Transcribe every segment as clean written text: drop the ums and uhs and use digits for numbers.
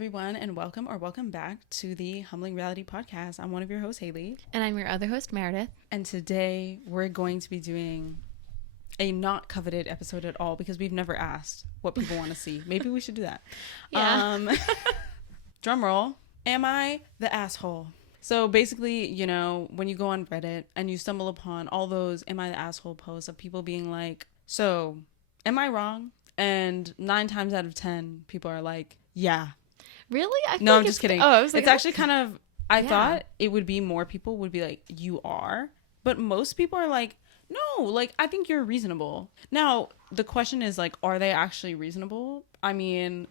everyone, and welcome back to the Humbling Reality Podcast. I'm one of your hosts, Haley. And I'm your other host, Meredith. And today we're going to be doing a not coveted episode at all because we've never asked what people want to see. Maybe we should do that. Yeah. Drum roll. Am I the asshole? So basically, when you go on Reddit and you stumble upon all those Am I the asshole posts of people being like, so am I wrong? And 9 times out of 10, people are like, yeah. Really? No, I'm just kidding. Oh, I was like, it's actually kind of, I thought it would be more people would be like, you are. But most people are like, no, like, I think you're reasonable. Now, the question is, like, are they actually reasonable? I mean,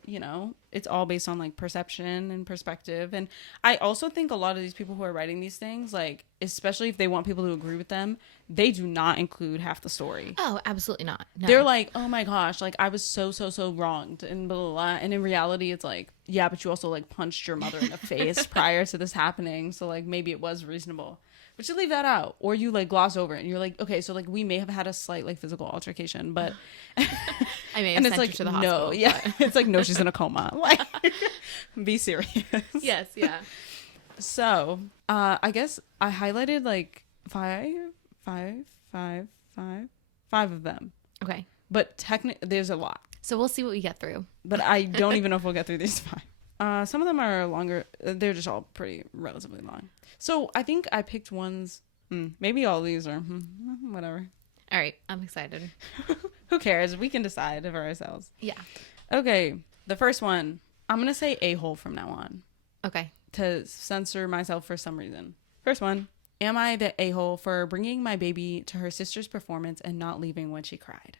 it's all based on, like, perception and perspective. And I also think a lot of these people who are writing these things, like, especially if they want people to agree with them, they do not include half the story. Oh, absolutely not. No. They're like, oh my gosh, like, I was so wronged and blah, blah, blah. And in reality, it's like, yeah, but you also, like, punched your mother in the face prior to this happening. So, like, maybe it was reasonable. But you leave that out, or you like gloss over it and you're like, okay, so like we may have had a slight like physical altercation, but I may have and sent it's like, her to the hospital. No, yeah. It's like, no, she's in a coma. Like, be serious. Yes, yeah. So, I guess I highlighted like five of them. Okay. But technically, there's a lot. So we'll see what we get through. But I don't even know if we'll get through these 5. Some of them are longer. They're just all pretty relatively long. So I think I picked ones. Maybe all these are whatever. All right. I'm excited. Who cares? We can decide for ourselves. Yeah. Okay. The first one. I'm going to say a-hole from now on. Okay. To censor myself for some reason. First one. Am I the a-hole for bringing my baby to her sister's performance and not leaving when she cried?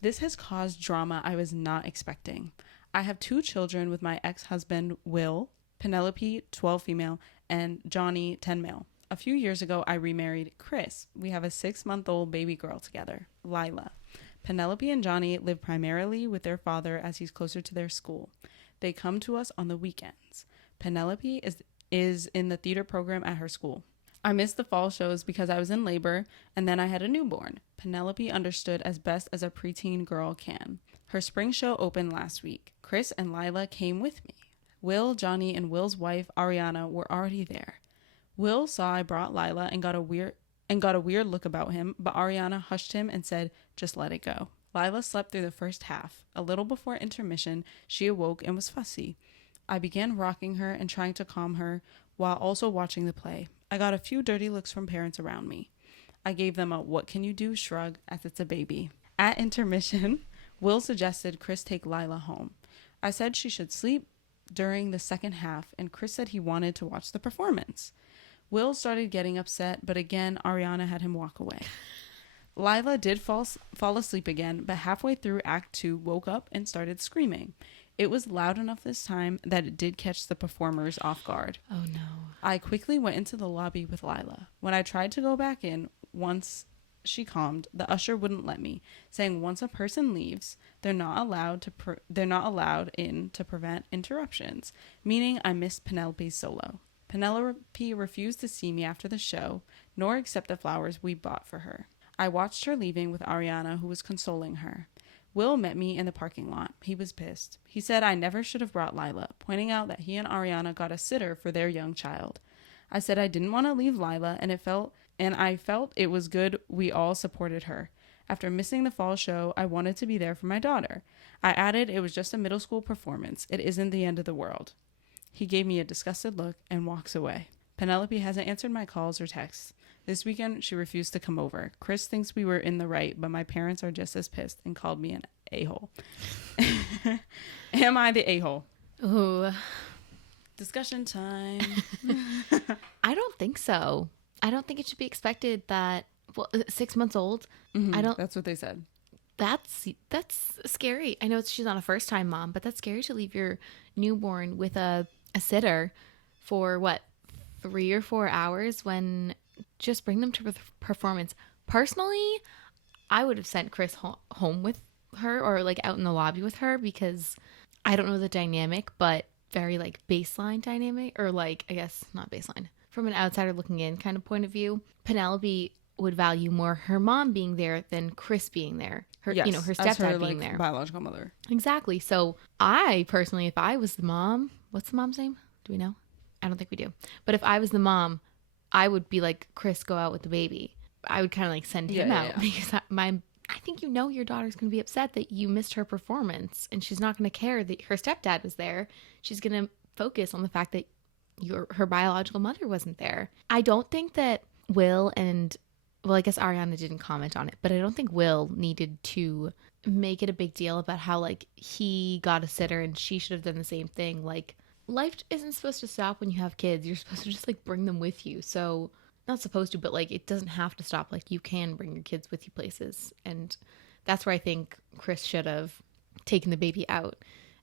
This has caused drama I was not expecting. I have 2 children with my ex-husband, Will, Penelope, 12 female, and Johnny, 10 male. A few years ago, I remarried Chris. We have a 6-month-old baby girl together, Lila. Penelope and Johnny live primarily with their father as he's closer to their school. They come to us on the weekends. Penelope is in the theater program at her school. I missed the fall shows because I was in labor, and then I had a newborn. Penelope understood as best as a preteen girl can. Her spring show opened last week. Chris and Lila came with me. Will, Johnny, and Will's wife, Ariana, were already there. Will saw I brought Lila and got a weird look about him, but Ariana hushed him and said, just let it go. Lila slept through the first half. A little before intermission, she awoke and was fussy. I began rocking her and trying to calm her while also watching the play. I got a few dirty looks from parents around me. I gave them a what can you do shrug as it's a baby. At intermission, Will suggested Chris take Lila home. I said she should sleep during the second half, and Chris said he wanted to watch the performance. Will started getting upset, but again, Ariana had him walk away. Lila did fall asleep again, but halfway through Act 2 woke up and started screaming. It was loud enough this time that it did catch the performers off guard. Oh, no. I quickly went into the lobby with Lila. When I tried to go back in, once she calmed, the usher wouldn't let me, saying once a person leaves, they're not allowed in to prevent interruptions, meaning I missed Penelope's solo. Penelope refused to see me after the show, nor accept the flowers we bought for her. I watched her leaving with Ariana, who was consoling her. Will met me in the parking lot. He was pissed. He said I never should have brought Lila, pointing out that he and Ariana got a sitter for their young child. I said I didn't want to leave Lila, and I felt it was good we all supported her. After missing the fall show, I wanted to be there for my daughter. I added it was just a middle school performance. It isn't the end of the world. He gave me a disgusted look and walks away. Penelope hasn't answered my calls or texts. This weekend, she refused to come over. Chris thinks we were in the right, but my parents are just as pissed and called me an a-hole. Am I the a-hole? Ooh. Discussion time. I don't think so. I don't think it should be expected that, 6 months old. Mm-hmm. That's what they said. That's scary. I know she's not a first-time mom, but that's scary to leave your newborn with a sitter for, 3 or 4 hours when just bring them to performance. Personally, I would have sent Chris home with her or like out in the lobby with her because I don't know the dynamic, but very like baseline dynamic or like, I guess not baseline. From an outsider looking in kind of point of view, Penelope would value more her mom being there than Chris being there. Her, her stepdad being there. Biological mother. Exactly. So I personally, if I was the mom, what's the mom's name? Do we know? I don't think we do. But if I was the mom, I would be like, Chris, go out with the baby. I would kind of like send him out because I think your daughter's going to be upset that you missed her performance, and she's not going to care that her stepdad was there. She's going to focus on the fact that her biological mother wasn't there. I don't think that Will and, well, I guess Ariana didn't comment on it, but I don't think Will needed to make it a big deal about how like he got a sitter and she should have done the same thing. Like, life isn't supposed to stop when you have kids. You're supposed to just like bring them with you. So, not supposed to, but like it doesn't have to stop. Like, you can bring your kids with you places. And that's where I think Chris should have taken the baby out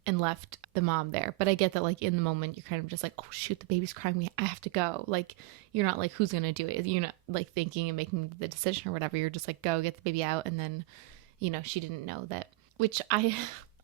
and left the mom there. But I get that like in the moment you're kind of just like, oh shoot, the baby's crying, I have to go. Like, you're not like, who's gonna do it? You're not like thinking and making the decision or whatever. You're just like, go get the baby out. And then, she didn't know that, which I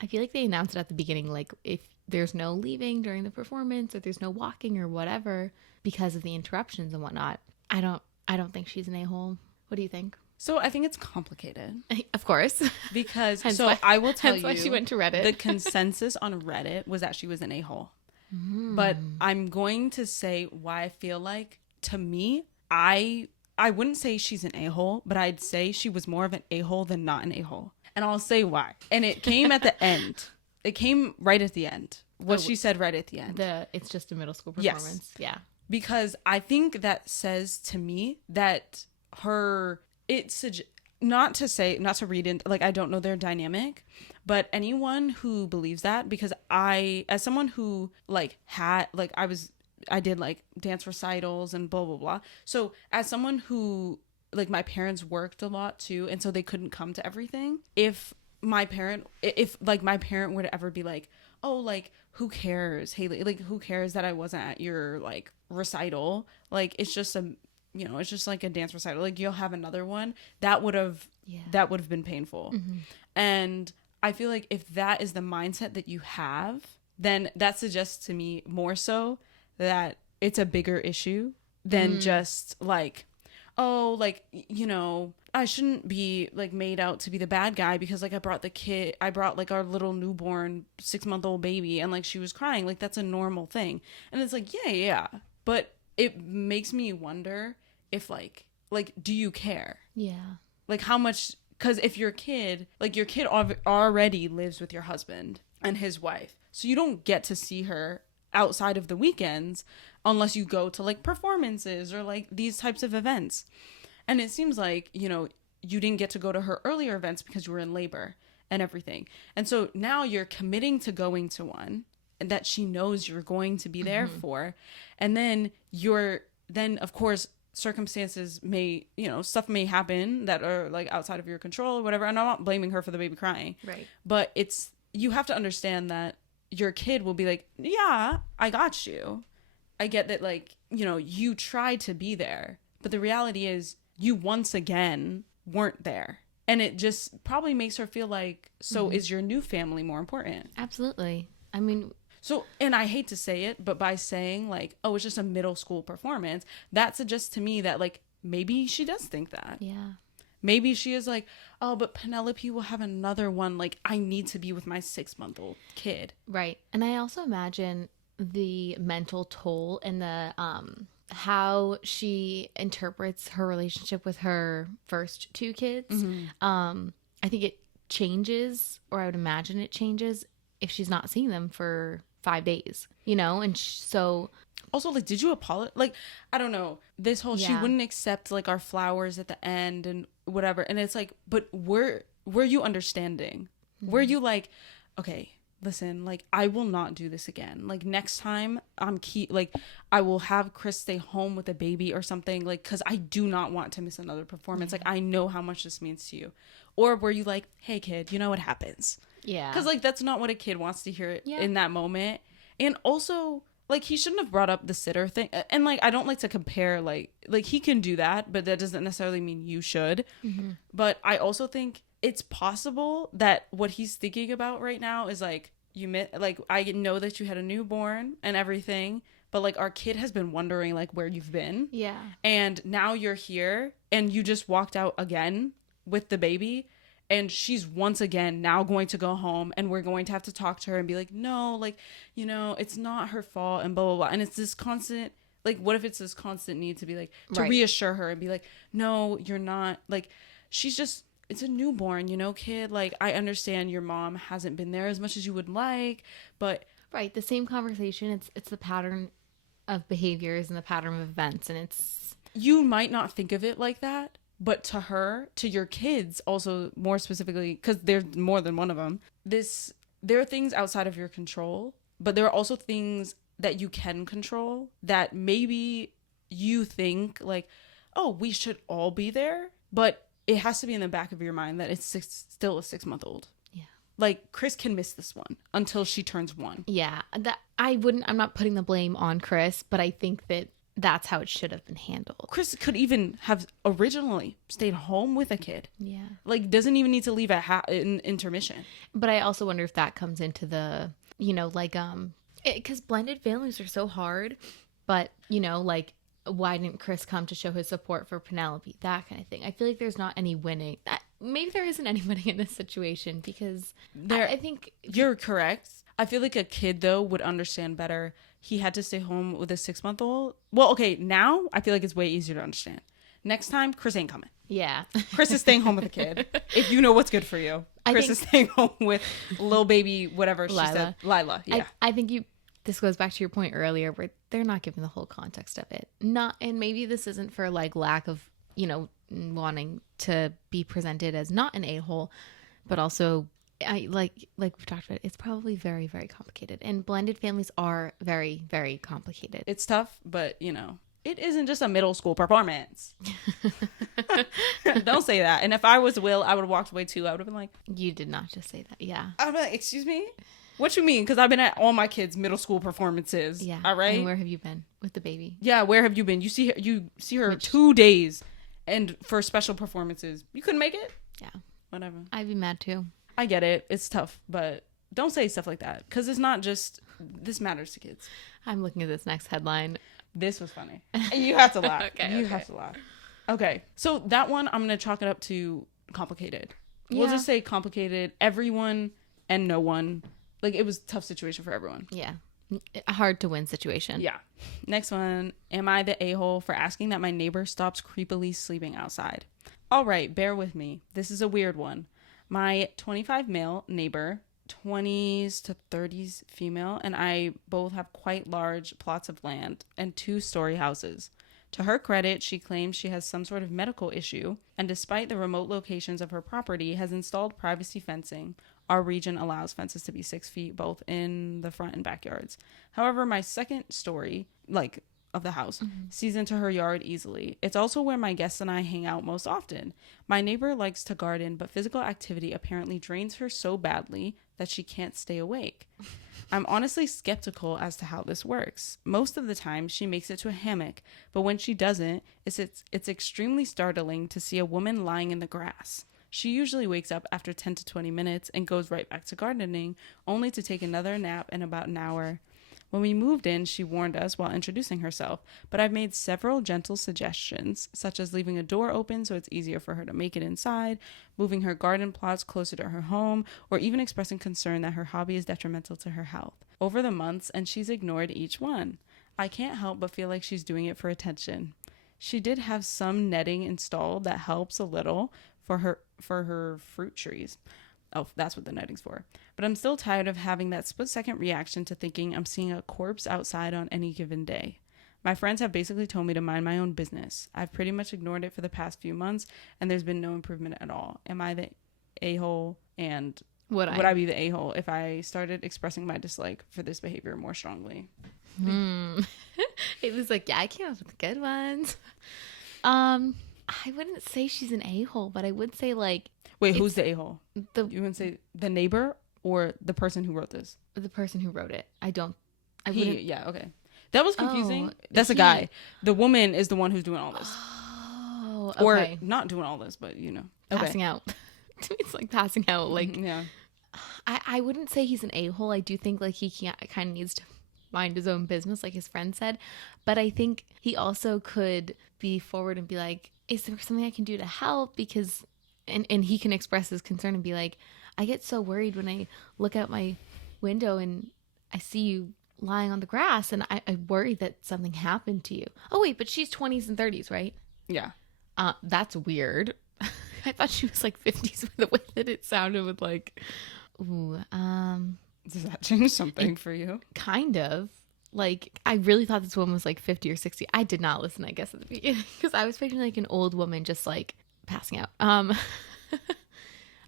feel like they announced it at the beginning, like if there's no leaving during the performance or there's no walking or whatever because of the interruptions and whatnot. I don't think she's an a-hole. What do you think? So I think it's complicated. Of course. Because, I will tell you. Why she went to Reddit. The consensus on Reddit was that she was an a-hole. But I'm going to say why I feel like, to me, I wouldn't say she's an a-hole, but I'd say she was more of an a-hole than not an a-hole. And I'll say why. And it came at the end. It came right at the end. What she said right at the end. It's just a middle school performance. Yes. Yeah. Because I think that says to me that not to read into, like, I don't know their dynamic, but anyone who believes that, because as someone who like I did like dance recitals and blah, blah, blah. So as someone who, like, my parents worked a lot too, and so they couldn't come to everything. If my parent would ever be like, oh, like, who cares, Haley? Like, who cares that I wasn't at your like recital? Like, it's just it's just like a dance recital. Like, you'll have another one. That would have been painful. Mm-hmm. And I feel like if that is the mindset that you have, then that suggests to me more so that it's a bigger issue than just like, oh, like, I shouldn't be like made out to be the bad guy because like I brought like our little newborn 6-month-old baby and like she was crying. Like, that's a normal thing. And it's like, yeah. But it makes me wonder if like, do you care? Yeah. Like, how much, because if your kid already lives with your husband and his wife, so you don't get to see her outside of the weekends unless you go to like performances or like these types of events. And it seems like, you didn't get to go to her earlier events because you were in labor and everything. And so now you're committing to going to one and that she knows you're going to be there for. And then of course, circumstances may, stuff may happen that are like outside of your control or whatever. And I'm not blaming her for the baby crying. Right. But you have to understand that your kid will be like, yeah, I got you. I get that, like, you tried to be there. But the reality is you once again weren't there. And it just probably makes her feel like, so is your new family more important? Absolutely. I mean... So, and I hate to say it, but by saying like, oh, it's just a middle school performance, that suggests to me that like, maybe she does think that. Yeah. Maybe she is like, oh, but Penelope will have another one. Like, I need to be with my 6-month-old kid. Right. And I also imagine the mental toll and the how she interprets her relationship with her first 2 kids. I think it changes, or I would imagine it changes if she's not seeing them for 5 days, and so... Also, like, did you apologize? Like, I don't know. This whole, she wouldn't accept, like, our flowers at the end and whatever. And it's like, but were you understanding? Were you like, okay, listen, like, I will not do this again. Like, next time, I will have Chris stay home with a baby or something, like, because I do not want to miss another performance. Like, I know how much this means to you. Or were you like, hey, kid, you know what happens? Yeah. Because, like, that's not what a kid wants to hear in that moment. And also... like, he shouldn't have brought up the sitter thing. And, like, I don't like to compare, like he can do that, but that doesn't necessarily mean you should. But I also think it's possible that what he's thinking about right now is, like, I know that you had a newborn and everything, but, like, our kid has been wondering, like, where you've been. Yeah. And now you're here, and you just walked out again with the baby. And she's once again now going to go home, and we're going to have to talk to her and be like, no, like, you know, it's not her fault and blah, blah, blah. And it's this constant, like, what if it's this constant need to be like, to Right. reassure her and be like, no, you're not, like, she's just, it's a newborn, you know, kid. Like, I understand your mom hasn't been there as much as you would like, but Right. The same conversation. It's the pattern of behaviors and the pattern of events. And it's, you might not think of it like that, but to her, to your kids also, more specifically, because there's more than one of them, there are things outside of your control, but there are also things that you can control that maybe you think like, oh, we should all be there, but it has to be in the back of your mind that it's still a 6-month-old. yeah. Like, Chris can miss this one until she turns 1. Yeah. That I'm not putting the blame on Chris, but I think that that's how it should have been handled. Chris could even have originally stayed home with a kid. Yeah. Like, doesn't even need to leave at in intermission. But I also wonder if that comes into the, you know, like, because blended families are so hard, but, you know, like, why didn't Chris come to show his support for Penelope? That kind of thing. I feel like there's not any winning. Maybe there isn't any winning in this situation because I think You're correct. I feel like a kid, though, would understand better. He had to stay home with a 6-month-old. Well, okay, now I feel like it's way easier to understand. Next time, Chris ain't coming. yeah. Chris is staying home with a kid. If you know what's good for you. Chris is staying home with little baby, whatever she said. Lila. Yeah. I think this goes back to your point earlier where they're not giving the whole context of it. And maybe this isn't for like lack of, you know, wanting to be presented as not an a-hole, but also like we've talked about, it's probably very, very complicated. And blended families are very, very complicated. It's tough, but, you know, it isn't just a middle school performance. Don't say that. And if I was Will, I would have walked away too. I would have been like, You did not just say that. Yeah. I'd be like, excuse me? What you mean? Because I've been at all my kids' middle school performances. Yeah. All right. And where have you been with the baby? Yeah. Where have you been? You see her 2 days, and for special performances, you couldn't make it. Yeah. Whatever. I'd be mad too. I get it. It's tough, but don't say stuff like that because it's not just. This matters to kids. I'm looking at this next headline. This was funny. You have to laugh. Okay, You okay. have to laugh. Okay. So that one, I'm gonna chalk it up to complicated. We'll Yeah. just say complicated. Everyone and no one. Like, it was a tough situation for everyone. Yeah. A hard to win situation. Yeah. Next one. Am I the a-hole for asking that my neighbor stops creepily sleeping outside? All right, bear with me. This is a weird one. My 25 male neighbor, 20s to 30s female, and I both have quite large plots of land and 2-story houses. To her credit, she claims she has some sort of medical issue, and despite the remote locations of her property, has installed privacy fencing. Our region allows fences to be 6 feet both in the front and backyards. However, my second story, like, of the house, sees into her yard easily. It's also where my guests and I hang out most often. My neighbor likes to garden, but physical activity apparently drains her so badly that she can't stay awake. I'm honestly skeptical as to how this works. Most of the time, she makes it to a hammock, but when she doesn't, it's extremely startling to see a woman lying in the grass. She usually wakes up after 10 to 20 minutes and goes right back to gardening, only to take another nap in about an hour. When we moved in, she warned us while introducing herself, but I've made several gentle suggestions, such as leaving a door open so it's easier for her to make it inside, moving her garden plots closer to her home, or even expressing concern that her hobby is detrimental to her health. Over the months, and she's ignored each one. I can't help but feel like she's doing it for attention. She did have some netting installed that helps a little for her fruit trees. Oh, that's what the netting's for. But I'm still tired of having that split-second reaction to thinking I'm seeing a corpse outside on any given day. My friends have basically told me to mind my own business. I've pretty much ignored it for the past few months, and there's been no improvement at all. Am I the a-hole, and would I be the a-hole if I started expressing my dislike for this behavior more strongly? It was like, yeah, I came up with good ones. I wouldn't say she's an a-hole, but I would say like Wait, who's the a-hole? You wouldn't say the neighbor or the person who wrote this? the person who wrote it. I wouldn't. Yeah, okay. That was confusing. Oh, That's a guy. The woman is the one who's doing all this. Oh, Or okay. not doing all this, but you know. Passing out. It's like passing out. Like, Yeah. I wouldn't say he's an a-hole. I do think like he kind of needs to mind his own business, like his friend said. But I think he also could be forward and be like, is there something I can do to help? Because and he can express his concern and be like, I get so worried when I look out my window and I see you lying on the grass, and I worry that something happened to you. Oh wait, but she's 20s and 30s, right? Yeah. That's weird. I thought she was like 50s with the way that it sounded with like, ooh, Does that change something for you? kind of. Like, I really thought this woman was like 50 or 60. I did not listen, I guess, at the beginning because I was picturing like an old woman just like passing out.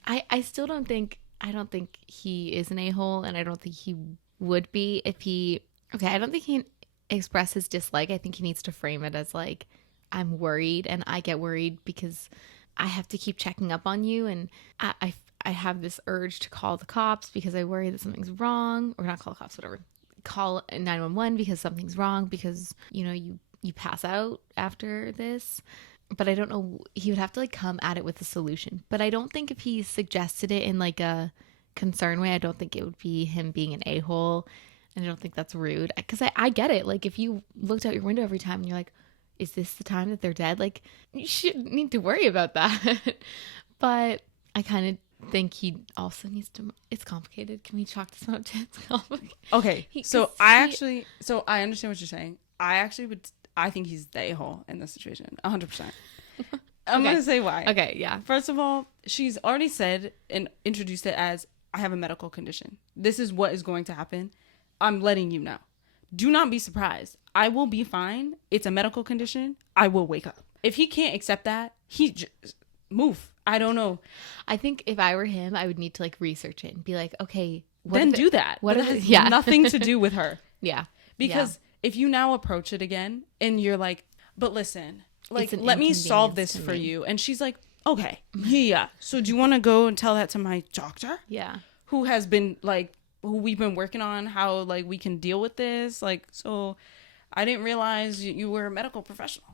I still don't think, I don't think he is an a-hole, and I don't think he would be if he, okay, I don't think he can express his dislike. I think he needs to frame it as like, I'm worried, and I get worried because I have to keep checking up on you, and I have this urge to call the cops because I worry that something's wrong, or not call the cops, whatever. Call 911 because something's wrong, because, you know, you pass out after this. But I don't know, he would have to like come at it with a solution. But I don't think if he suggested it in like a concern way, I don't think it would be him being an a-hole. And I don't think that's rude, because I get it. Like, if you looked out your window every time and you're like, is this the time that they're dead? Like, you shouldn't need to worry about that. But I kind of think he also needs to, it's complicated. Can we chalk this up to it's complicated? Okay. So I understand what you're saying. I think he's the a-hole in this situation. 100%. I'm going to say why. Okay, yeah. First of all, she's already said and introduced it as, I have a medical condition. This is what is going to happen. I'm letting you know. Do not be surprised. I will be fine. It's a medical condition. I will wake up. If he can't accept that, he just move. I don't know. I think if I were him, I would need to like research it and be like, okay, then do that. What has yeah. nothing to do with her. Yeah. Because if you now approach it again and you're like, but listen, like, It's an let me solve inconvenience this to for me. you. And she's like, okay, yeah. So do you want to go and tell that to my doctor? Yeah. Who has been like, who we've been working on how like we can deal with this. Like, so I didn't realize you were a medical professional.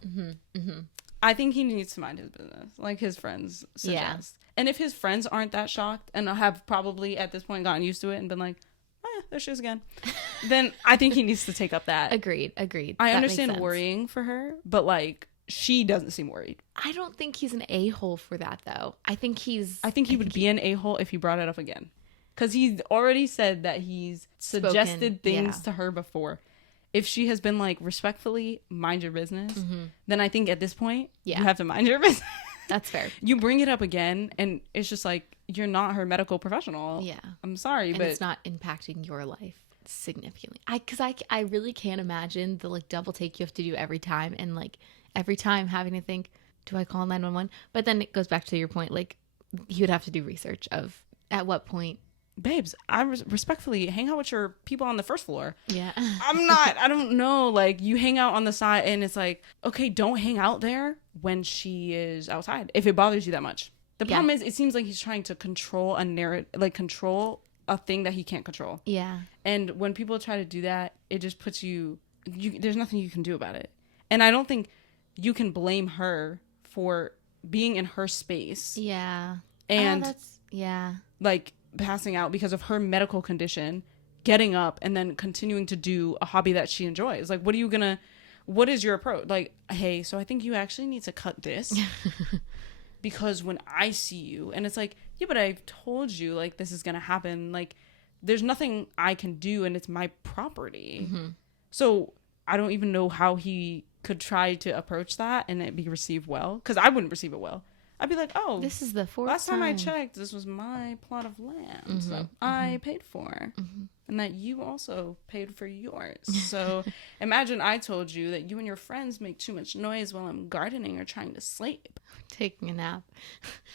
I think he needs to mind his business, like his friends suggest. Yeah. And if his friends aren't that shocked and have probably at this point gotten used to it and been like, there she is again, then I think he needs to take up that. Agreed. I That makes understand sense. worrying for her, but like, she doesn't seem worried. I don't think he's an a-hole for that, though. I think he would be an a-hole if he brought it up again. Because he's already said that he's suggested things to her before. If she has been like, respectfully, mind your business, then I think at this point, you have to mind your business. That's fair. You bring it up again, and it's just like, you're not her medical professional. Yeah. I'm sorry, but it's not impacting your life significantly. I really can't imagine the like double take you have to do every time, and like every time having to think, do I call 911? But then it goes back to your point, like, you would have to do research of at what point. Babes, I respectfully hang out with your people on the first floor. Yeah. I don't know. Like, you hang out on the side, and it's like, okay, don't hang out there when she is outside if it bothers you that much. The problem is, it seems like he's trying to control a narrative, like control a thing that he can't control. Yeah. And when people try to do that, it just puts you there's nothing you can do about it. And I don't think you can blame her for being in her space. Yeah. And yeah. like passing out because of her medical condition, getting up and then continuing to do a hobby that she enjoys. Like, what is your approach? Like, hey, so I think you actually need to cut this because when I see you, and it's like, yeah, but I've told you like this is going to happen. Like, there's nothing I can do, and it's my property. So I don't even know how he could try to approach that and it be received well. Because I wouldn't receive it well. I'd be like, oh, this is the fourth last time I checked, this was my plot of land that I paid for. And that you also paid for yours. So imagine I told you that you and your friends make too much noise while I'm gardening or trying to sleep. Taking a nap.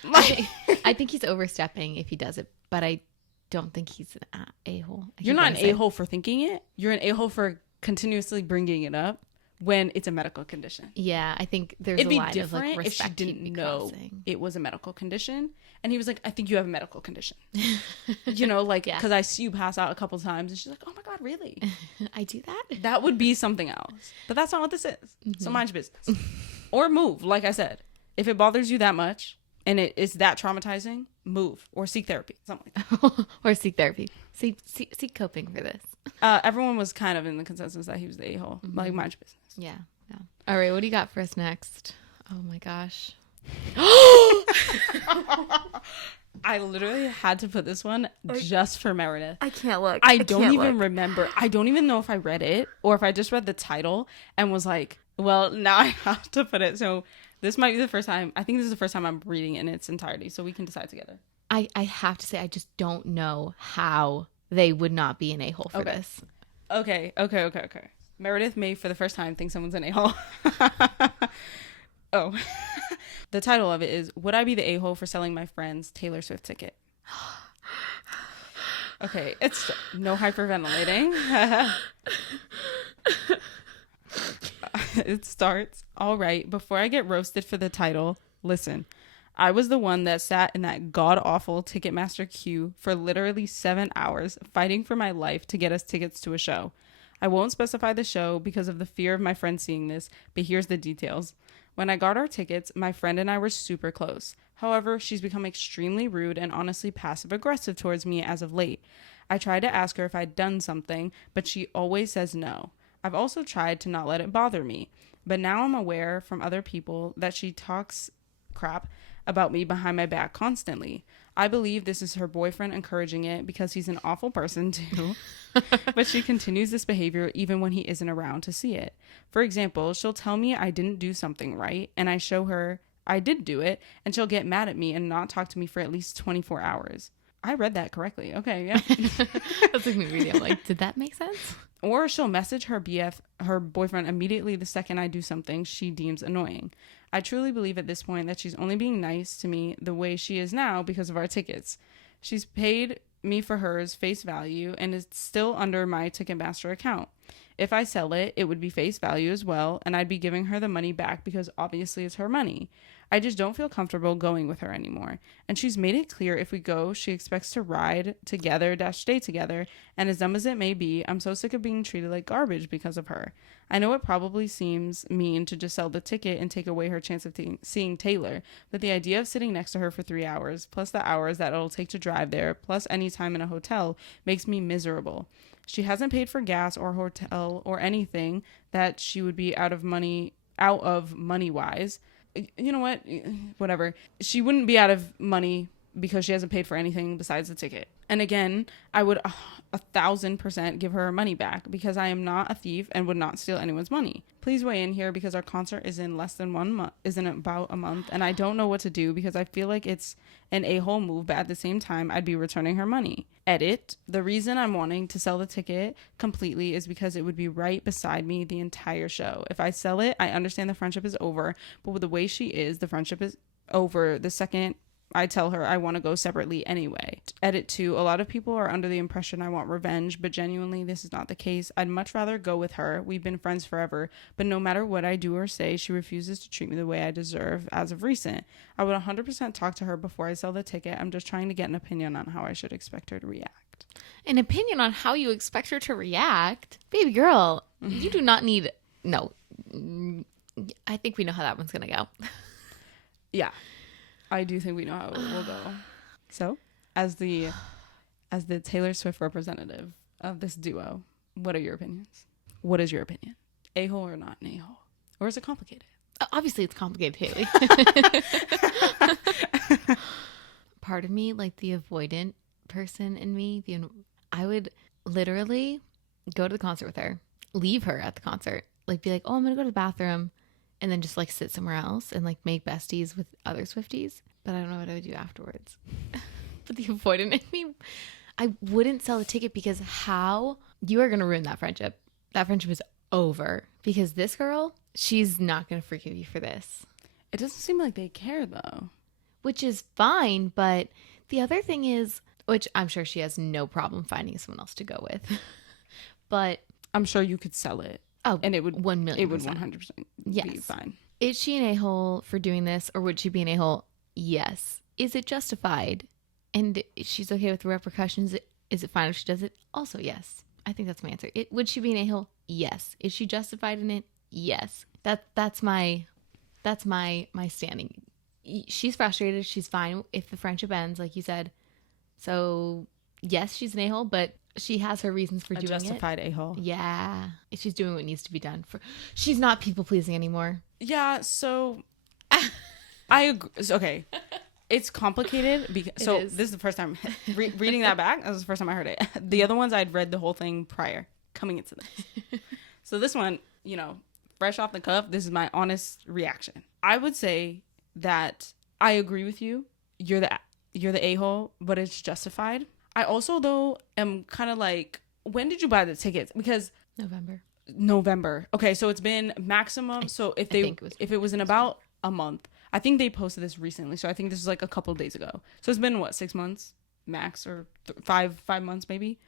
Like, I think he's overstepping if he does it, but I don't think he's an a-hole. You're not an a-hole for thinking it. You're an a-hole for continuously bringing it up when it's a medical condition. Yeah, I think there's It'd a be line different of like if she respect didn't know it was a medical condition. And he was like, I think you have a medical condition. You know, like, because I see you pass out a couple times. And she's like, oh my God, really? I do that? That would be something else. But that's not what this is. So mind your business. Or move, like I said. If it bothers you that much and it is that traumatizing, move or seek therapy. Something like that. Or seek therapy. Seek coping for this. Everyone was kind of in the consensus that he was the a-hole. Like, mind your business. Yeah. All right, what do you got for us next? Oh my gosh. I literally had to put this one just for Meredith. I can't look. I don't even remember. I don't even know if I read it or if I just read the title and was like, well, now I have to put it. So this might be the first time. I think this is the first time I'm reading it in its entirety. So we can decide together. I have to say, I just don't know how they would not be an a-hole for this. Okay. Meredith may, for the first time, think someone's an a-hole. Oh. The title of it is, Would I Be the A-hole for Selling My Friend's Taylor Swift Ticket? Okay, it's no hyperventilating. It starts, all right, before I get roasted for the title, listen. I was the one that sat in that god-awful Ticketmaster queue for literally 7 hours fighting for my life to get us tickets to a show. I won't specify the show because of the fear of my friend seeing this, but here's the details. When I got our tickets, my friend and I were super close. However, she's become extremely rude and honestly passive-aggressive towards me as of late. I tried to ask her if I'd done something, but she always says no. I've also tried to not let it bother me, but now I'm aware from other people that she talks crap about me behind my back constantly. I believe this is her boyfriend encouraging it because he's an awful person too. But she continues this behavior even when he isn't around to see it. For example, she'll tell me I didn't do something right and I show her I did do it and she'll get mad at me and not talk to me for at least 24 hours. I read that correctly. Okay, yeah. That's like me reading. I'm like, did that make sense? Or she'll message her boyfriend immediately the second I do something she deems annoying. I truly believe at this point that she's only being nice to me the way she is now because of our tickets. She's paid me for hers face value and is still under my Ticketmaster account. If I sell it, it would be face value as well, and I'd be giving her the money back because obviously it's her money. I just don't feel comfortable going with her anymore. And she's made it clear if we go, she expects to ride together - stay together. And as dumb as it may be, I'm so sick of being treated like garbage because of her. I know it probably seems mean to just sell the ticket and take away her chance of seeing Taylor, but the idea of sitting next to her for 3 hours, plus the hours that it'll take to drive there, plus any time in a hotel, makes me miserable. She hasn't paid for gas or hotel or anything that she would be out of money wise. You know what? Whatever. She wouldn't be out of money because she hasn't paid for anything besides the ticket. And again, I would 1,000% give her her money back because I am not a thief and would not steal anyone's money. Please weigh in here because our concert is in less than 1 month, is in about a month, and I don't know what to do because I feel like it's an a-hole move, but at the same time, I'd be returning her money. Edit. The reason I'm wanting to sell the ticket completely is because it would be right beside me the entire show. If I sell it, I understand the friendship is over, but with the way she is, the friendship is over the second I tell her I want to go separately anyway. Edit 2. A lot of people are under the impression I want revenge, but genuinely this is not the case. I'd much rather go with her. We've been friends forever, but no matter what I do or say, she refuses to treat me the way I deserve as of recent. I would 100% talk to her before I sell the ticket. I'm just trying to get an opinion on how I should expect her to react. An opinion on how you expect her to react? Baby girl, you do not need... No. I think we know how that one's going to go. Yeah. I do think we know how it will go. So, as the Taylor Swift representative of this duo, what are your opinions? What is your opinion? A-hole or not an a-hole? Or is it complicated? Obviously, it's complicated, Haley. Part of me, like the avoidant person in me, I would literally go to the concert with her, leave her at the concert, like be like, oh, I'm going to go to the bathroom. And then just like sit somewhere else and like make besties with other Swifties. But I don't know what I would do afterwards. But the avoidant in me, I wouldn't sell the ticket because how you are going to ruin that friendship. That friendship is over because this girl, she's not going to forgive you for this. It doesn't seem like they care though. Which is fine. But the other thing is, which I'm sure she has no problem finding someone else to go with. But I'm sure you could sell it. Oh, and it would 1 million%. It would 100% be fine. Is she an a-hole for doing this, or would she be an a-hole? Yes. Is it justified? And she's okay with the repercussions. Is it fine if she does it? Also, yes. I think that's my answer. Would she be an a-hole? Yes. Is she justified in it? Yes. That's my standing. She's frustrated. She's fine if the friendship ends, like you said. So yes, she's an a-hole, but she has her reasons for doing it. A justified a-hole. Yeah. She's doing what needs to be done. She's not people-pleasing anymore. Yeah, so I agree. Okay. It's complicated because this is the first time reading that back. That was the first time I heard it. The other ones I'd read the whole thing prior coming into this. So this one, fresh off the cuff, this is my honest reaction. I would say that I agree with you. You're the a-hole, but it's justified. I also though am kind of like, when did you buy the tickets? Because November. Okay, so it's been maximum. So if it was in about a month. I think they posted this recently, so I think this is like a couple of days ago. So it's been 6 months max, or 5 months maybe.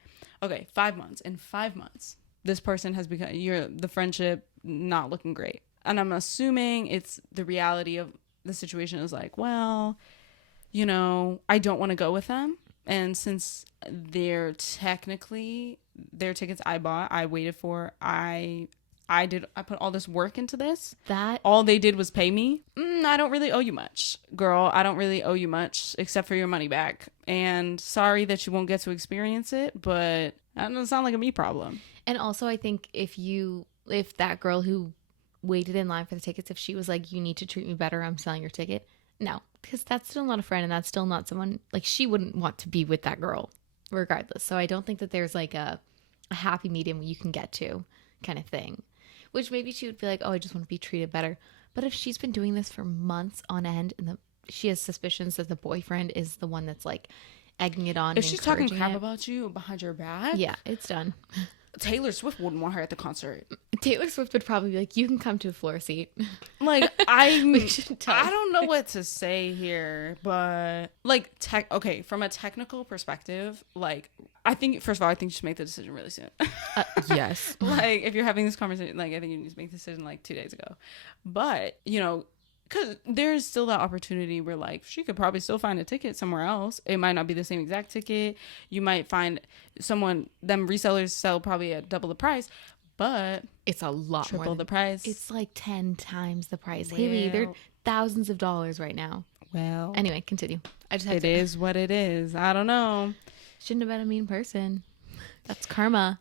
Okay, 5 months. In 5 months, this person has become the friendship not looking great, and I'm assuming it's the reality of the situation is like, well, I don't want to go with them, and since they're technically their tickets I bought, I waited for, I put all this work into this. That all they did was pay me. I don't really owe you much, girl. I don't really owe you much except for your money back. And sorry that you won't get to experience it, but that doesn't sound like a me problem. And also, I think if that girl who waited in line for the tickets, if she was like, you need to treat me better, I'm selling your ticket. No, because that's still not a friend, and that's still not someone, like, she wouldn't want to be with that girl regardless. So I don't think that there's like a happy medium you can get to kind of thing. Which maybe she would be like, oh, I just want to be treated better. But if she's been doing this for months on end, and she has suspicions that the boyfriend is the one that's like egging it on. If she's talking crap about you behind your back, yeah, it's done. Taylor Swift wouldn't want her at the concert. Taylor Swift would probably be like, you can come to a floor seat. Like, I don't know what to say here, but like, from a technical perspective, like, I think, first of all, I think you should make the decision really soon. Yes. Like, if you're having this conversation, like, I think you need to make the decision like 2 days ago. But, because there's still that opportunity where, like, she could probably still find a ticket somewhere else. It might not be the same exact ticket. You might find them resellers sell probably at double the price, but it's a lot triple the price. It's like 10 times the price. Haley, they're thousands of dollars right now. Well, anyway, continue. It is what it is. I don't know. Shouldn't have been a mean person. That's karma.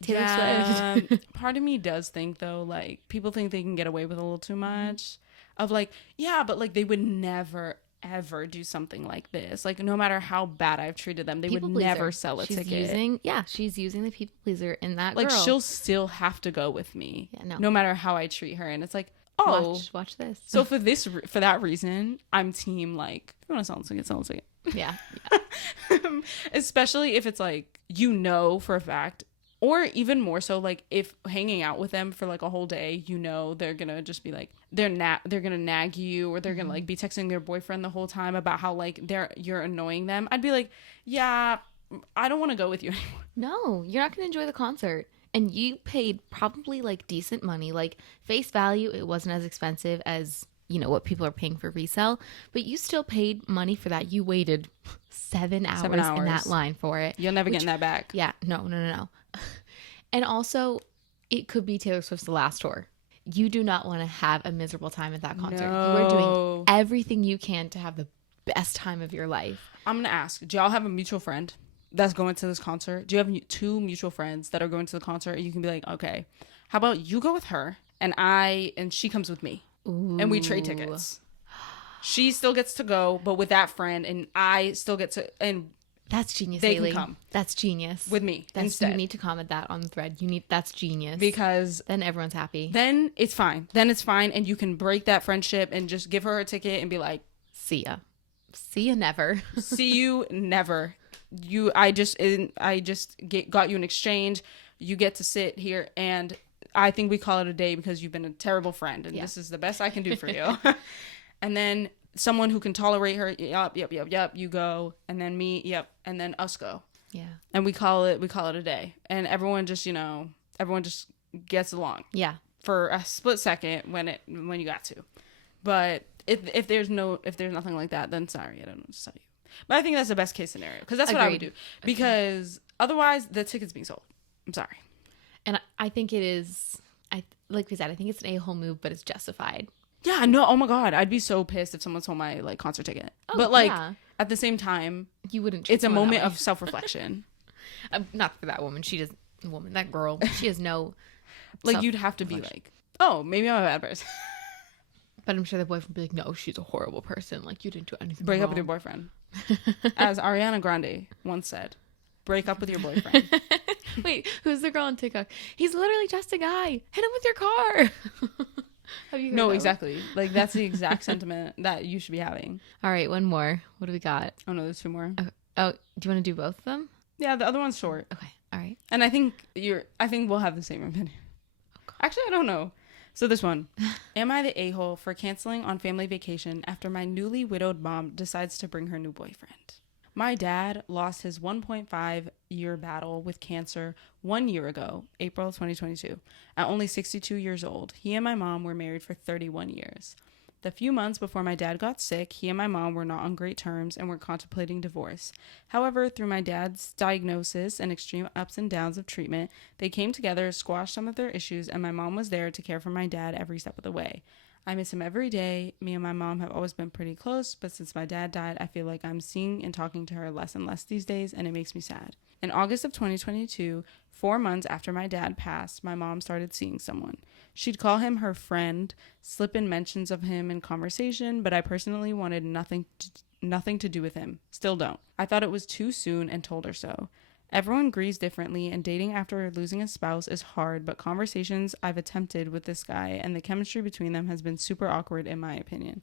Taylor Swift. Part of me does think, though, like, people think they can get away with a little too much. Of like, yeah, but like, they would never ever do something like this. Like, no matter how bad I've treated them, they would never sell a ticket. She's using the people pleaser in that like, girl. She'll still have to go with me. Yeah, no matter how I treat her. And it's like, watch this. So for that reason, I'm team, like, if you want to sell a ticket. Yeah. Especially if it's like, for a fact, or even more so, like, if hanging out with them for like a whole day, they're gonna just be like, they're gonna nag you, or they're gonna like be texting their boyfriend the whole time about how like you're annoying them. I'd be like, yeah, I don't want to go with you anymore. No, you're not gonna enjoy the concert. And you paid probably like decent money, like face value. It wasn't as expensive as what people are paying for resale, but you still paid money for that. You waited 7 hours in that line for it. You'll never get that back. Yeah, no. And also, it could be Taylor Swift's last tour. You do not want to have a miserable time at that concert. No. You are doing everything you can to have the best time of your life. I'm gonna ask, do y'all have a mutual friend that's going to this concert? Do you have 2 mutual friends that are going to the concert? And you can be like, okay, how about you go with her and she comes with me. Ooh. And we trade tickets. She still gets to go, but with that friend, and I still get to, and that's genius. They Haley. can come. That's genius. With me instead. You need to comment that on the thread. That's genius. Because then everyone's happy. Then it's fine. And you can break that friendship and just give her a ticket and be like, see ya. See you never. See you never. I just got you an exchange. You get to sit here, and I think we call it a day because you've been a terrible friend, and this is the best I can do for you. And then someone who can tolerate her, yep, you go, and then me, yep, and then us go. Yeah. And we call it a day, and everyone just gets along. Yeah. For a split second when you got to, but if there's nothing like that, then sorry, I don't know what to tell you. But I think that's the best case scenario, because that's what I would do, because otherwise the ticket's being sold. I'm sorry. And I think it is. Like we said, I think it's an a-hole move, but it's justified. Yeah, no, oh my God, I'd be so pissed if someone sold my like concert ticket. Oh, but like at the same time, you wouldn't. It's a moment of self-reflection. Not for that woman. That girl. She has no. Like, you'd have to be like, oh, maybe I'm a bad person. But I'm sure the boyfriend would be like, no, she's a horrible person. Like, you didn't do anything Break wrong. up with your boyfriend. As Ariana Grande once said, break up with your boyfriend. Wait, who's the girl on TikTok? He's literally just a guy. Hit him with your car. Have you heard No, that exactly. Like, that's the exact sentiment that you should be having. All right, one more. What do we got? Oh, no, there's two more. Okay. Oh, do you want to do both of them? Yeah, the other one's short. Okay, all right. And I think we'll have the same opinion. Actually, I don't know. So this one. Am I the a-hole for canceling on family vacation after my newly widowed mom decides to bring her new boyfriend? My dad lost his 1.5-year battle with cancer 1 year ago, April 2022, at only 62 years old. He and my mom were married for 31 years. The few months before my dad got sick, he and my mom were not on great terms and were contemplating divorce. However, through my dad's diagnosis and extreme ups and downs of treatment, they came together, squashed some of their issues, and my mom was there to care for my dad every step of the way. I miss him every day. Me and my mom have always been pretty close, but since my dad died, I feel like I'm seeing and talking to her less and less these days, and it makes me sad. In August of 2022, 4 months after my dad passed, my mom started seeing someone. She'd call him her friend, slip in mentions of him in conversation, but I personally wanted nothing to do with him. Still don't. I thought it was too soon and told her so. Everyone grieves differently, and dating after losing a spouse is hard, but conversations I've attempted with this guy and the chemistry between them has been super awkward in my opinion.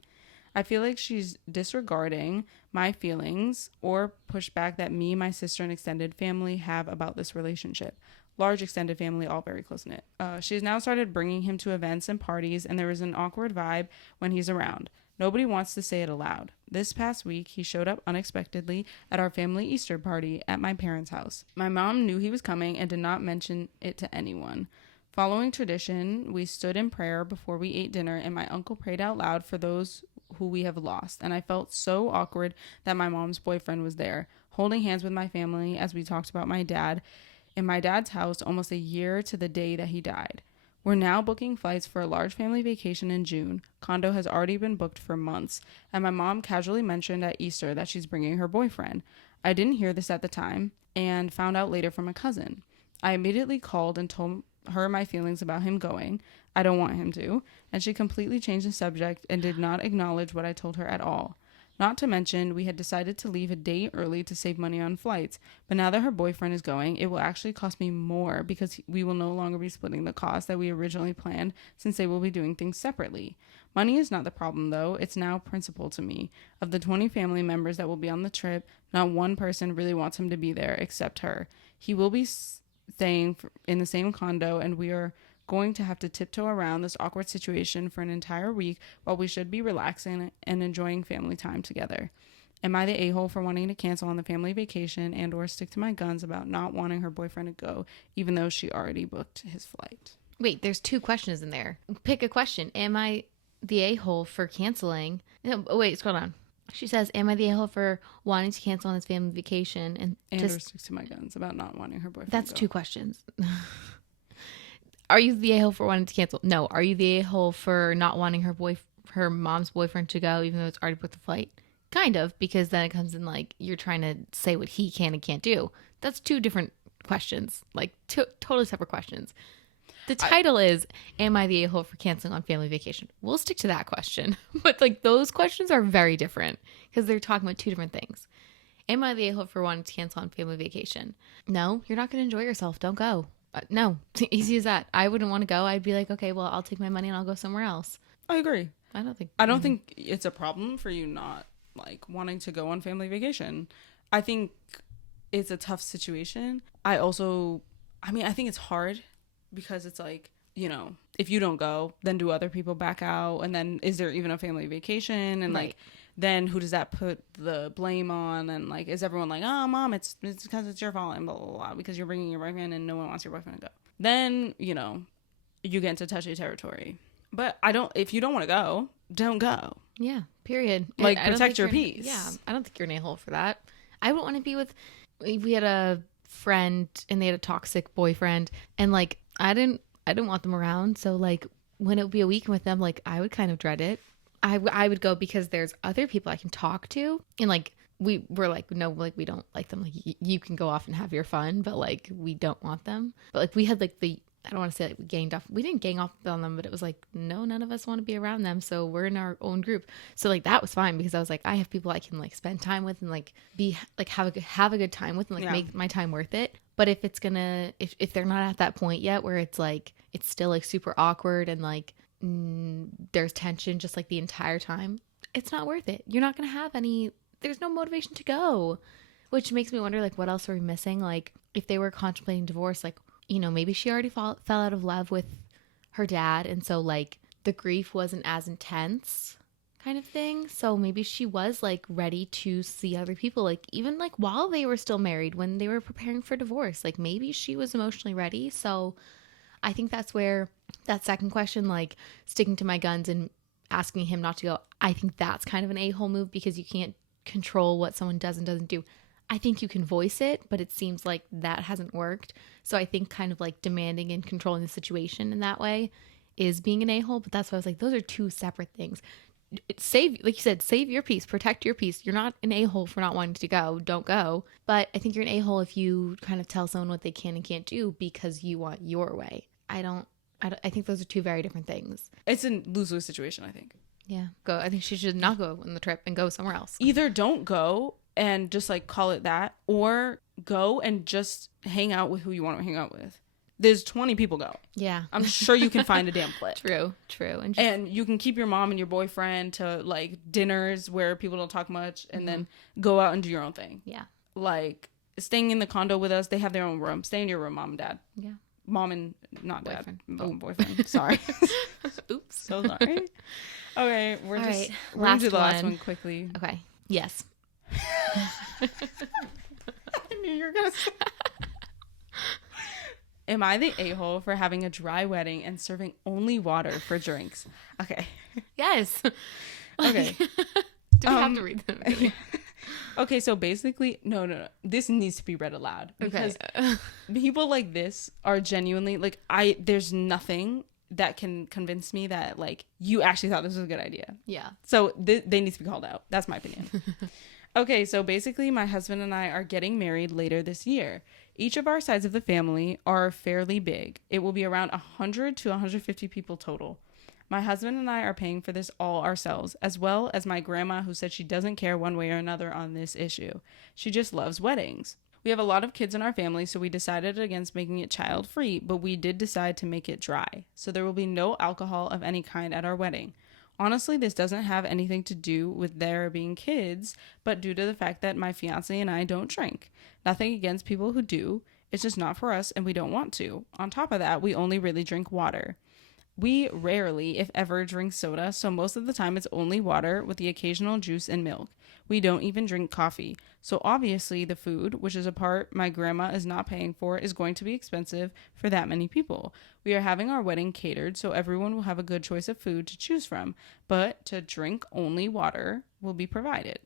I feel like she's disregarding my feelings or pushback that me, my sister, and extended family have about this relationship. Large extended family, all very close-knit. She's now started bringing him to events and parties, and there is an awkward vibe when he's around. Nobody wants to say it aloud. This past week, he showed up unexpectedly at our family Easter party at my parents' house. My mom knew he was coming and did not mention it to anyone. Following tradition, we stood in prayer before we ate dinner, and my uncle prayed out loud for those who we have lost, and I felt so awkward that my mom's boyfriend was there, holding hands with my family as we talked about my dad in my dad's house almost a year to the day that he died. We're now booking flights for a large family vacation in June. Condo has already been booked for months, and my mom casually mentioned at Easter that she's bringing her boyfriend. I didn't hear this at the time and found out later from a cousin. I immediately called and told her my feelings about him going. I don't want him to, and she completely changed the subject and did not acknowledge what I told her at all. Not to mention, we had decided to leave a day early to save money on flights, but now that her boyfriend is going, it will actually cost me more because we will no longer be splitting the cost that we originally planned since they will be doing things separately. Money is not the problem though, it's now principle to me. Of the 20 family members that will be on the trip, not one person really wants him to be there except her. He will be staying in the same condo, and we are going to have to tiptoe around this awkward situation for an entire week while we should be relaxing and enjoying family time together. Am I the a-hole for wanting to cancel on the family vacation and or stick to my guns about not wanting her boyfriend to go, even though she already booked his flight? Wait, there's 2 questions in there. Pick a question. Am I the a-hole for canceling? No, wait, scroll down. She says, am I the a-hole for wanting to cancel on his family vacation? And or stick to my guns about not wanting her boyfriend That's to go. 2 questions. Are you the a-hole for wanting to cancel? No. Are you the a-hole for not wanting her mom's boyfriend to go, even though it's already booked the flight? Kind of, because then it comes in like you're trying to say what he can and can't do. That's 2 different questions, like totally separate questions. The title is, am I the a-hole for canceling on family vacation? We'll stick to that question. But like those questions are very different because they're talking about 2 different things. Am I the a-hole for wanting to cancel on family vacation? No, you're not going to enjoy yourself. Don't go. No, easy as that. I wouldn't want to go. I'd be like, okay, well, I'll take my money and I'll go somewhere else. I agree. I don't think it's a problem for you not like wanting to go on family vacation. I think it's a tough situation. I think it's hard because it's like, if you don't go, then do other people back out? And then is there even a family vacation? And Right. like, then who does that put the blame on? And like, is everyone like, oh, mom, it's because it's your fault and blah, blah, blah, because you're bringing your boyfriend and no one wants your boyfriend to go. Then, you get into touchy territory. But if you don't want to go, don't go. Yeah, period. Like, I don't protect think your you're- peace. Yeah, I don't think you're an a-hole for that. I wouldn't want to be with, we had a friend and they had a toxic boyfriend and like, I didn't want them around. So like when it would be a weekend with them, like I would kind of dread it. I would go because there's other people I can talk to, and like we were like, no, like we don't like them. Like you can go off and have your fun, but like we don't want them. But like we had like I don't want to say like we ganged off. We didn't gang off on them, but it was like, no, none of us want to be around them. So we're in our own group. So like that was fine because I was like, I have people I can like spend time with and like be like have a good time with and like make my time worth it. But if it's gonna if they're not at that point yet where it's like it's still like super awkward and like there's tension just like the entire time, it's not worth it. You're not gonna have any. There's no motivation to go, which makes me wonder like what else are we missing? Like if they were contemplating divorce, like, you know, maybe she already fell out of love with her dad. And so like the grief wasn't as intense kind of thing. So maybe she was like ready to see other people, like even like while they were still married, when they were preparing for divorce, like maybe she was emotionally ready. So I think that's where that second question, like sticking to my guns and asking him not to go, I think that's kind of an a-hole move because you can't control what someone does and doesn't do. I think you can voice it, but it seems like that hasn't worked. So I think kind of like demanding and controlling the situation in that way is being an a-hole. But that's why I was like, those are two separate things. Save, like you said, save your peace, protect your peace. You're not an a-hole for not wanting to go. Don't go. But I think you're an a-hole if you kind of tell someone what they can and can't do because you want your way. I think those are two very different things. It's a lose-lose situation, I think. Yeah. Go. I think she should not go on the trip and go somewhere else. Either don't go and just like call it that, or go and just hang out with who you want to hang out with. There's 20 people go. Yeah. I'm sure you can find a damn clip. True. And you can keep your mom and your boyfriend to like dinners where people don't talk much and then go out and do your own thing. Yeah. Like staying in the condo with us, they have their own room. Stay in your room, mom and dad. Yeah. Mom and not Boyfriend. dad. Oh, boyfriend. Sorry. Oops. So sorry. Okay, we're All just right. we're gonna do the last one quickly. Okay. Yes. I knew you were gonna say. Am I the a-hole for having a dry wedding and serving only water for drinks? Okay. Yes. Okay. Do we have to read them? Okay, so basically, no. This needs to be read aloud because people like this are genuinely like there's nothing that can convince me that like you actually thought this was a good idea. Yeah. So they need to be called out. That's my opinion. Okay, so basically my husband and I are getting married later this year. Each of our sides of the family are fairly big. It will be around 100 to 150 people total. My husband and I are paying for this all ourselves, as well as my grandma, who said she doesn't care one way or another on this issue. She just loves weddings. We have a lot of kids in our family, so we decided against making it child-free, but we did decide to make it dry. So there will be no alcohol of any kind at our wedding. Honestly, this doesn't have anything to do with there being kids, but due to the fact that my fiance and I don't drink. Nothing against people who do. It's just not for us and we don't want to. On top of that, we only really drink water. We rarely, if ever, drink soda, so most of the time it's only water with the occasional juice and milk. We don't even drink coffee. So obviously the food, which is a part my grandma is not paying for, is going to be expensive for that many people. We are having our wedding catered, so everyone will have a good choice of food to choose from, but to drink only water will be provided.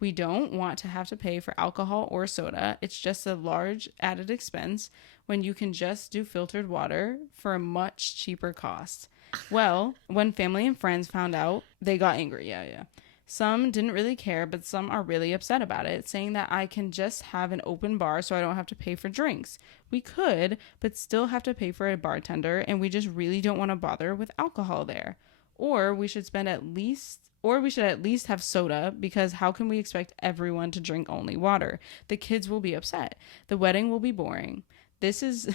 We don't want to have to pay for alcohol or soda. It's just a large added expense when you can just do filtered water for a much cheaper cost. Well, when family and friends found out, they got angry. Yeah. Some didn't really care, but some are really upset about it, saying that I can just have an open bar so I don't have to pay for drinks. We could, but still have to pay for a bartender, and we just really don't want to bother with alcohol there. Or we should at least have soda, because how can we expect everyone to drink only water? The kids will be upset. The wedding will be boring. This is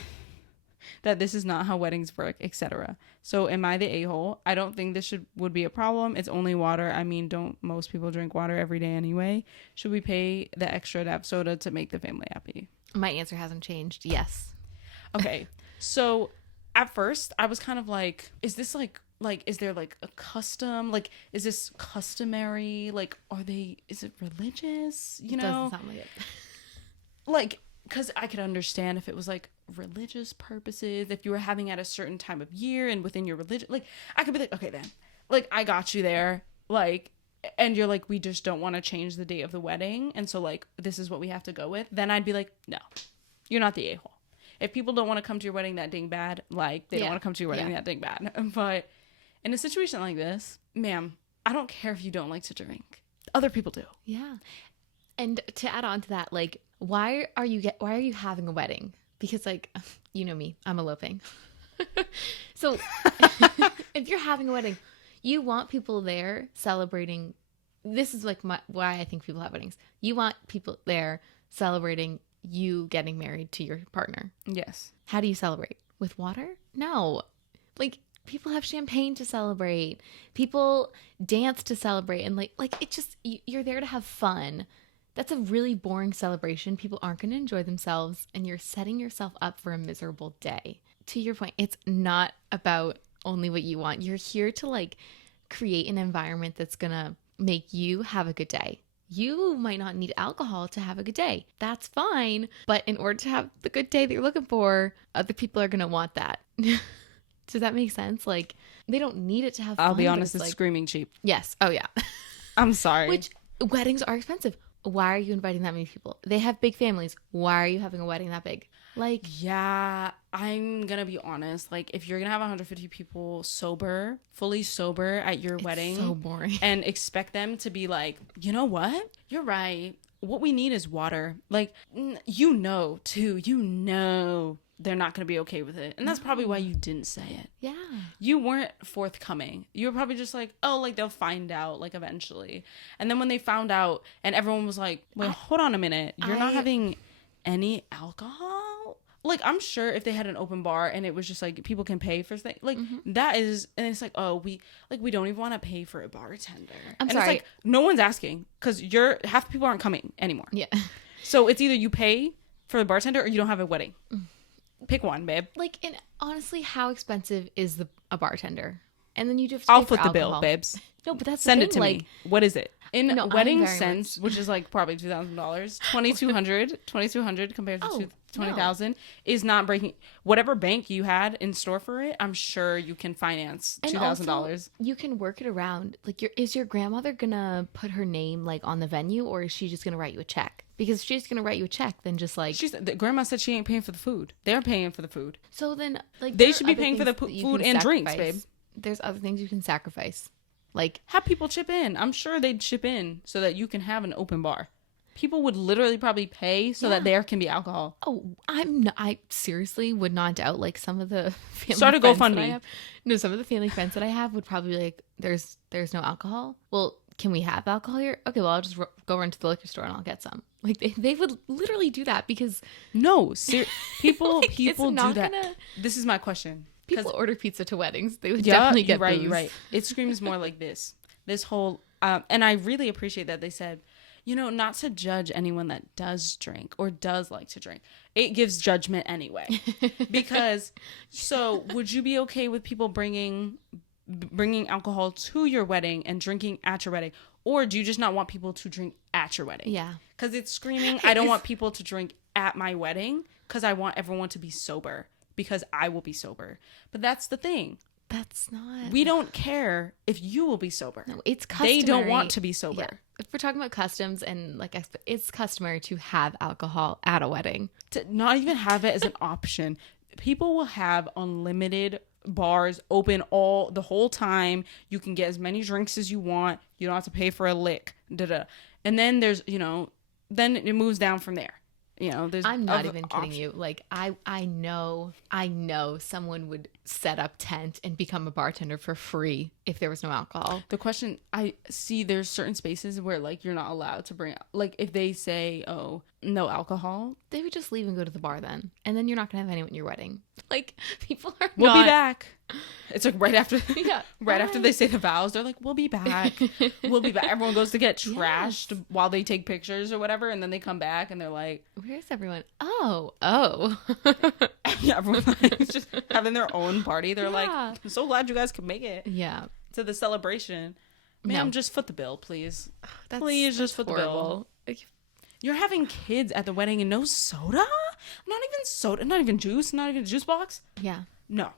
not how weddings work, etc. So am I the a-hole? I don't think this would be a problem. It's only water. I mean, don't most people drink water every day anyway? Should we pay the extra to have soda to make the family happy? My answer hasn't changed. Yes. Okay. So at first I was kind of like, is this like, is there like a custom? Like, is this customary? Like, is it religious? You know? Doesn't sound like it. Like, because I could understand if it was like religious purposes, if you were having at a certain time of year and within your religion, like I could be like, okay, then like I got you there, like, and you're like, we just don't want to change the day of the wedding, and so like this is what we have to go with. Then I'd be like, no, you're not the a-hole. If people don't want to come to your wedding that dang bad, like they don't want to come to your wedding that dang bad. But in a situation like this, ma'am, I don't care if you don't like to drink. Other people do. Yeah. And to add on to that, like, why are you having a wedding? Because like, you know me, I'm eloping. So if you're having a wedding, you want people there celebrating. This is like why I think people have weddings. You want people there celebrating you getting married to your partner. Yes. How do you celebrate? With water? No. Like, people have champagne to celebrate. People dance to celebrate. And like it just, you're there to have fun. That's a really boring celebration. People aren't going to enjoy themselves, and you're setting yourself up for a miserable day. To your point, it's not about only what you want. You're here to like create an environment that's going to make you have a good day. You might not need alcohol to have a good day. That's fine. But in order to have the good day that you're looking for, other people are going to want that. Does that make sense? Like, they don't need it to have fun. I'll be honest, it's like, screaming cheap. Yes. Oh, yeah. I'm sorry. Which, weddings are expensive. Why are you inviting that many people? They have big families. Why are you having a wedding that big? Like, yeah, I'm gonna be honest. Like, if you're gonna have 150 people sober, fully sober at your wedding, so boring, and expect them to be like, you know what? You're right. What we need is water. Like, you know, they're not gonna be okay with it, and that's probably why you didn't say it. Yeah, you weren't forthcoming. You were probably just like, oh, like they'll find out, like eventually. And then when they found out, and everyone was like, wait, hold on a minute, you're not having any alcohol? Like, I'm sure if they had an open bar and it was just like people can pay for things, like that is, and it's like, oh, we don't even want to pay for a bartender. I'm and sorry, it's like no one's asking because half the people aren't coming anymore. Yeah. So it's either you pay for the bartender or you don't have a wedding. Pick one, babe. Like, and honestly, how expensive is a bartender? And then you just I'll foot the bill, babes. No, but that's send the it thing, to like, me. What is it in no, wedding cents, which is like probably $2,000, $2,200 compared to 20,000 is not breaking. Whatever bank you had in store for it, I'm sure you can finance $2,000. You can work it around. Like, is your grandmother gonna put her name like on the venue, or is she just gonna write you a check? Because if she's gonna write you a check, then just like the grandma said she ain't paying for the food. They're paying for the food. So then, like, they should be paying for the food and drinks, babe. There's other things you can sacrifice. Like, have people chip in. I'm sure they'd chip in so that you can have an open bar. People would literally probably pay so that there can be alcohol. Oh, I seriously would not doubt, like, some of the family start a GoFundMe. No, some of the family friends that I have would probably be like, there's no alcohol. Well, can we have alcohol here? Okay, well, I'll just go run to the liquor store and I'll get some. Like, they would literally do that because people like, do that. This is my question. People order pizza to weddings. They would definitely get booze. You're right. It screams more like this whole, and I really appreciate that they said, you know, not to judge anyone that does drink or does like to drink. It gives judgment anyway. Because, so would you be okay with people bringing alcohol to your wedding and drinking at your wedding? Or do you just not want people to drink at your wedding? Yeah. Because it's screaming, I don't want people to drink at my wedding because I want everyone to be sober. Because I will be sober. But that's the thing. That's not... We don't care if you will be sober. No, it's customary. They don't want to be sober. Yeah. If we're talking about customs and, like, it's customary to have alcohol at a wedding. To not even have it as an option. People will have unlimited bars open the whole time. You can get as many drinks as you want. You don't have to pay for a lick. And then there's, then it moves down from there. There's I'm not even kidding you. Like, I know someone would set up tent and become a bartender for free if there was no alcohol. The question I see, there's certain spaces where, like, you're not allowed to bring, like, if they say, oh, no alcohol, they would just leave and go to the bar then. And then you're not going to have anyone at your wedding. Like, people are We'll be back. It's like right after right after they say the vows, they're like, we'll be back. We'll be back. Everyone goes to get trashed while they take pictures or whatever, and then they come back and they're like, where's everyone? Oh. Yeah, everyone's like just having their own party. They're like, I'm so glad you guys could make it. Yeah. To the celebration. Ma'am, just foot the bill, please. Please just foot the bill. You're having kids at the wedding and no soda? Not even juice, not even a juice box? Yeah. No.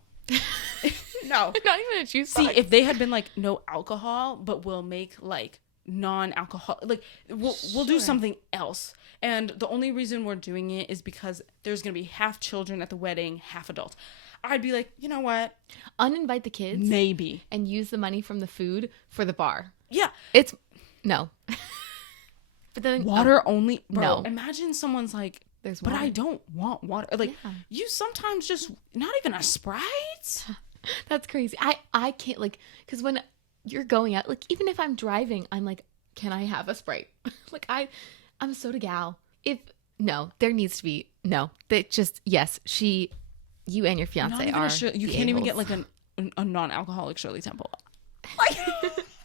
No. Not even a juice box. See, if they had been like, no alcohol, but we'll make like non-alcohol, like we'll do something else. And the only reason we're doing it is because there's going to be half children at the wedding, half adults. I'd be like, you know what? Uninvite the kids. Maybe. And use the money from the food for the bar. Yeah. No. But then water only. Bro, no. Imagine someone's like, There's But water. I don't want water. Like, Yeah. you sometimes just, not even a Sprite? That's crazy. I can't, like, because when you're going out, like, even if I'm driving, I'm like, can I have a Sprite? Like, I'm a soda gal. No, there needs to be, no. That just, yes, you and your Not fiance even are you the can't even a-holes. get, like, a non-alcoholic Shirley Temple. Like,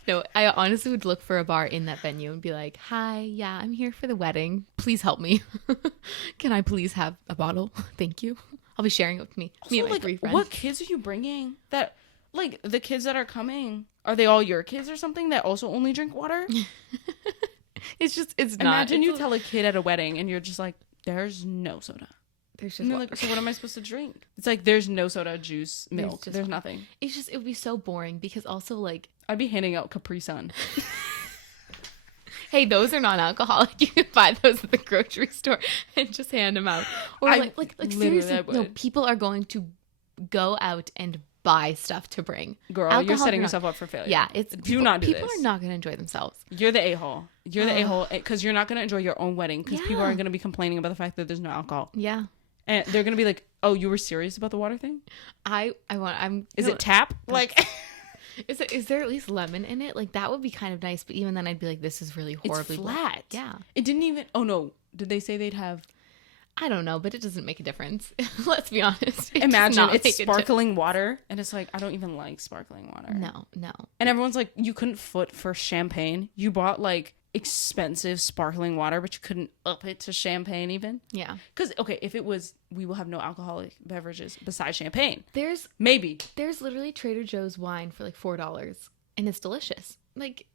No, I honestly would look for a bar in that venue and be like, hi, yeah, I'm here for the wedding. Please help me. Can I please have a bottle? Thank you. I'll be sharing it with me also, and my like, 3 friends. what kids are you bringing that, like, the kids that are coming, are they all your kids or something that also only drink water? It's not. Imagine It's you tell a kid at a wedding and you're just like, there's no soda. There's just And they're water. like, so what am I supposed to drink? It's like, there's no soda, juice, milk. just There's water. nothing. It would be so boring because also, like, I'd be handing out Capri Sun. hey, those are non-alcoholic. You can buy those at the grocery store and just hand them out. Or like literally, seriously, I no, would. people are going to go out and buy stuff to bring. Girl, you're Alcohol setting or not. yourself up for failure. Yeah, it's do not do people this. are not going to enjoy themselves. You're the a-hole. You're the a-hole because you're not going to enjoy your own wedding because people Yeah. are going to be complaining about the fact that there's no alcohol. Yeah, And they're going to be like, oh, you were serious about the water thing? Is It tap? Like, is there at least lemon in it? Like, that would be kind of nice, but even then I'd be like, this is really it's horribly bland. flat. Yeah. It didn't even, oh no. Did they say they'd have, I don't know, but it doesn't make a difference. Let's be honest. It does imagine not it's make a sparkling water and it's like, I don't even like sparkling water. No. And everyone's like, you couldn't foot for champagne. You bought like expensive sparkling water, but you couldn't up it to champagne even. Yeah. Because, okay, if it was, we will have no alcoholic beverages besides champagne. There's Maybe. literally Trader Joe's wine for like $4 and it's delicious. Like,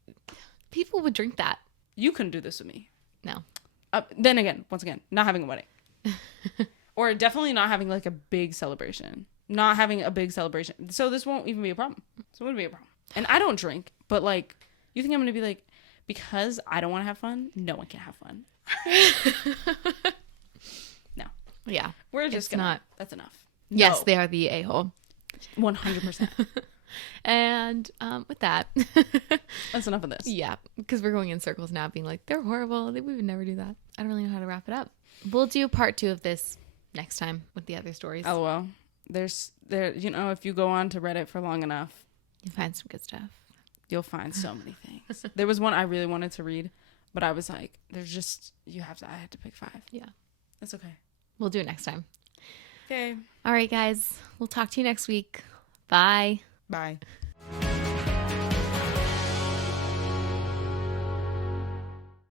people would drink that. You couldn't do this with me. No. Then again, once again, not having a wedding. Or definitely not having like a big celebration. Not having a big celebration. So this won't even be a problem. So it wouldn't be a problem. And I don't drink, but like, you think I'm going to be like, because I don't want to have fun, no one can have fun. No. Yeah. We're just It's gonna, not. that's enough. Yes, No. they are the a-hole. 100%. And with that, That's enough of this. yeah, because we're going in circles now, being like, they're horrible. We would never do that. I don't really know how to wrap it up. We'll do part 2 of this next time with the other stories. LOL. You know, if you go on to Reddit for long enough, You'll find some good stuff. you'll find so many things. There was one I really wanted to read, but I was like, I had to pick 5. Yeah. That's okay. We'll do it next time. Okay. All right, guys. We'll talk to you next week. Bye. Bye.